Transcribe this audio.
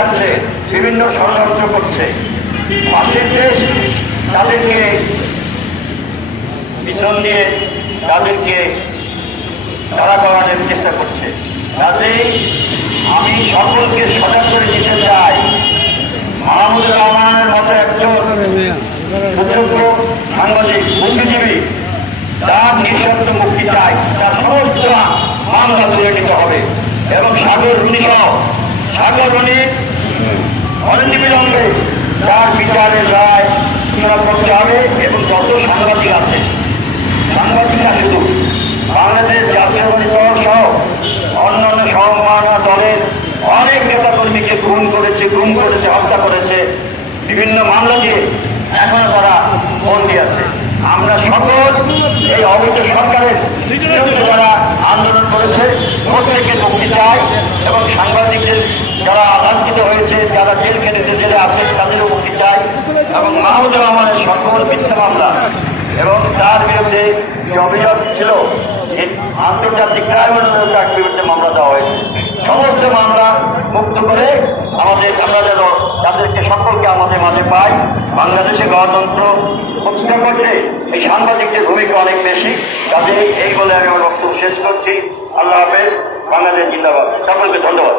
রাখছে, বিভিন্ন ষড়যন্ত্র করছে। পাশের দেশ তাদেরকে পিছন দিয়ে তাদেরকে তাড়া করানোর চেষ্টা করছে। কাজেই আমি সকলকে সজাগ করে দিতে চাই, মাহমুদুর রহমানের মতো একজন সুযোগ্য সাংবাদিক বুদ্ধিজীবী, তার নিঃশর্ত মুক্তি চাই, তার সমস্ত মামলা তুলে নিতে হবে এবং সাগর রুনি সহ সাগর রুনি অনতিবিলম্বে তার বিচারের রায় ঘোষণা করতে হবে। এবং যত সাংবাদিক আছে, সাংবাদিকরা শুধু বাংলাদেশ জাতীয়তাবাদী দল সহ অন্যান্য সমমনা দলের অনেক নেতাকর্মীকে গুম করেছে, হত্যা করেছে, বিভিন্ন মামলা দিয়ে এখনো তারা বন্দী আছে। আমরা সকল এই অবৈধ সরকারের বিরুদ্ধে যারা আন্দোলন করেছে প্রত্যেকের মুক্তি চাই এবং সাংবাদিকদের যারা লাঞ্ছিত হয়েছে, যারা জেল খেটেছে, জেলে আছে, তাদেরও মুক্তি চাই। এবং মাহমুদুর রহমানের সকল মিথ্যা মামলা এবং তার বিরুদ্ধে যে অভিযোগ ছিল এই আন্তর্জাতিক ট্রাইব্যুনালের বিরুদ্ধে মামলা দেওয়া হয়েছে, সমস্ত মামলা মুক্ত করে আমরা যেন তাদেরকে সকলকে আমাদের মাঝে পাই। বাংলাদেশে গণতন্ত্র প্রতিষ্ঠা করতে এই সাংবাদিকদের ভূমিকা অনেক বেশি। কাজে এই বলে আমি আমার বক্তব্য শেষ করছি। আল্লাহ হাফেজ। বাংলাদেশ জিন্দাবাদ। সকলকে ধন্যবাদ।